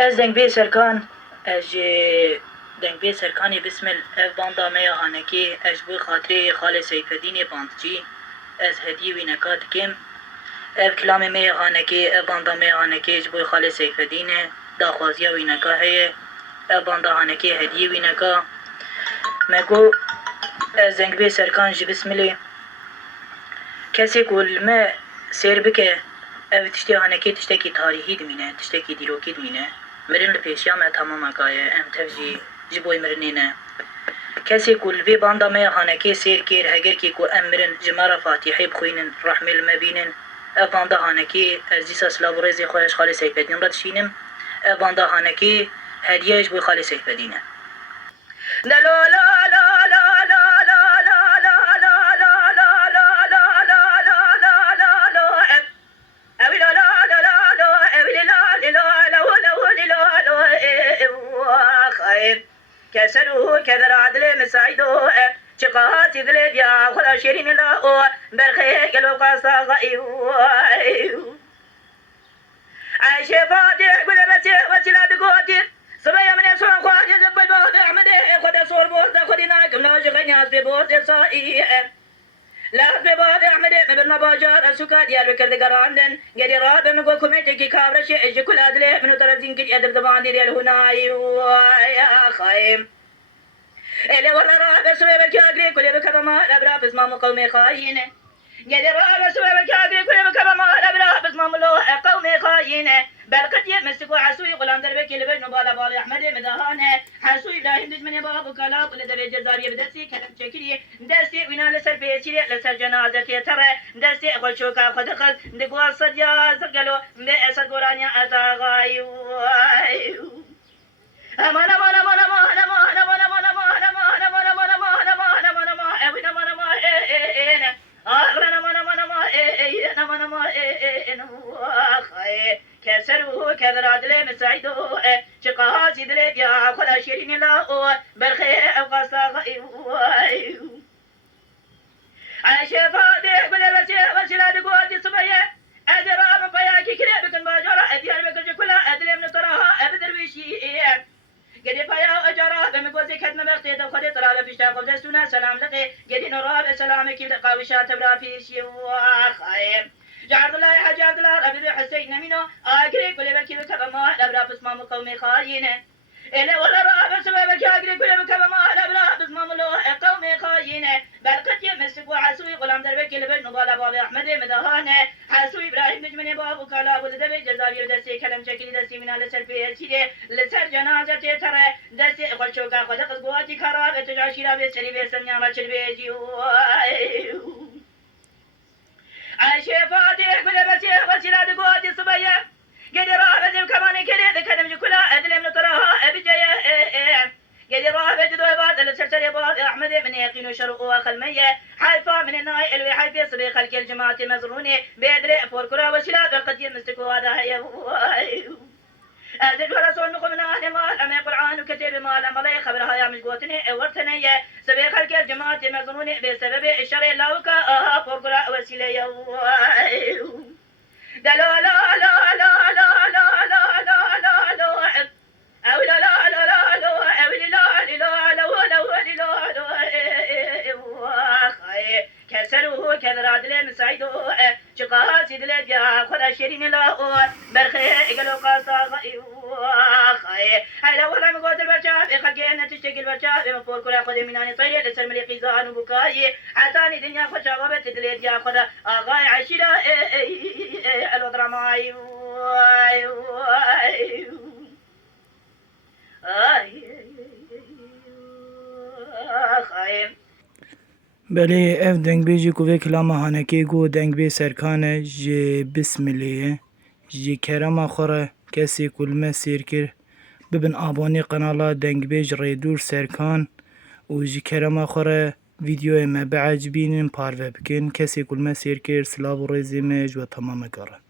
Ez dengbê serkan ez jê dengbê serkanê bismil ev banda me ya hanekê ez ji bo xatirê Xalê Seyfedînê bandcî ez hediyê wî neka dikim. Ev kilamê me ya hanekê ev banda me ya hanekê ji bo Xalê Seyfedînê daxwaziya wî neka heye. Ev banda hanekê hediyê wî neka. Me got ez dengbê serkan ji bismilê kesê ku li me sêr bike ev tiştê hanekê tiştekî tarîhî dimîne, tiştekî dîrokî dimîne. Mirin li pêşiya me temam akaye, em tev jî ji bo mirinê ne. Kesê ku li vê banda me ya hanekê sêr kir hegerkî ku em mirin ji me re Fatîhê bixwînin, rehmê li me bînin. Ev banda hanekê ez dîsa silav û rêzê xwe ji Xalê Seyfedîn re dişînim. Ev banda hanekê hediye ji bo Xalê Seyfedîn e. كسروا كذر عدل مسايدو شقات يدلد يا خلا شيرين لا برخي قلو قاسا غايو عايش فاتح بلا مسيح وسلا دقوتي سبيا من يسوع خواجه زبي بود احمد خد صور بود خد ناكم لا شغنياس ببود صائي لا ببود احمد من المباجر السكات يا بكر قراندن قد راب من قول كوميتي كابرش اجكل ادله من ترزين كي ادب دبان دي هنا يا خايم اللي ورا راب سوي بكاغري كل بكرما ابرا بسم قومي خاينه قد راب سوي بكاغري كل بكرما ابرا بسم قومي خاينه بركت يمسكوا حسوي غلام دربك اللي بين بالا بالا احمد مدهانه حسوي ابراهيم دجمن باب كلام ولا دري جزاري بدسي كلام شكري دستي وينا لسر بيشي لسر جنازه ترى دستي اول شوكا خدخل دقوا صديا زقلو بأسد قرانيا ازاغايو امان امان امان امان امان امان امان امان امان امان امان امان امان امان امان امان امان امان اخرنا امان امان امان امان امان كسروا كذر عدل مسايدو شقاها سيدلك يا خلا شيرين لا برخي وقصا عايش فاتح بلا مسيح وسلا دقوتي صبيه ادرام بياكي كريبك الماجرة اديار بكل كلها ادري من تراها ابدر بشي قد فيا اجرا بمقوزي كدم بختي دخلي طلاب في شاقب دستونا سلام لقي قد نراب سلامك قاوشات برا في شي وخايم جعل الله يا حاج عبد الله ربي حسين منه اجري كل بكي بكبما لبرا بسمام قومي خاينه إلا ولا راب سببك اجري كل بكبما لبرا بسمام قومي خاينه برقت يمسك وحسوي غلام دربك لبن مبالا باب احمد مدهانه حسوي ابراهيم نجمن باب كلا ولد جزائر دسي كلام شكل دسي من على سر بيسيره لسر جنازه ترى دسي خل شوكا خد قواتي خراب تجاشيرا بسري بسميا ما چلبيجي عايش فاتح بلا مسيح وسلا دقواتي صبيه قد رابد كمان كليد كلم كلها ادلي من تراها ابجيه قد رابد دوبات السلسله بات احمد من يقين شرق وخلميه حيفا من الناي الوي حيفي صبي خلق الجماعه مزروني بيدري فوركرا وسلا القديم مستكو هذا هي أزل ورسول مقمنا مال أمي قرآن وكتب مال أمالي خبرها يا مشقوتني ورتني سبي خلق الجماعة مزنوني بسبب الشر اللوكا فورقرا وسيلة لا لا لا لا لا لا لا لا لا لا لا أو لا لا لا لا لا أو لا لا لا لا لا كسروا كذر عدل مسايدو شقاها سيدلك يا خدا شيرين لا برخي قالوا قاسا خاي هلا ولا مقود البشاب خلقنا تشتكي البشاب مفور كل خد مناني طير لسر مليقي زان وبكاي حتاني دنيا خشابه تدليت يا خدا اغاي عشيره الوضع معي خايم بله اف دنگ بیجی کوه کلام هانکی گو دنگ بی سرکانه جی بسملیه جی کرم خوره کسی کلمه سیر کر ببن آبانی قنالا دنگ بیج ریدور سرکان و جی کرم خوره ویدیو ما بعجبین پارو بکن کسی کلمه سیر کر سلاو ریزی مج و تمام کاره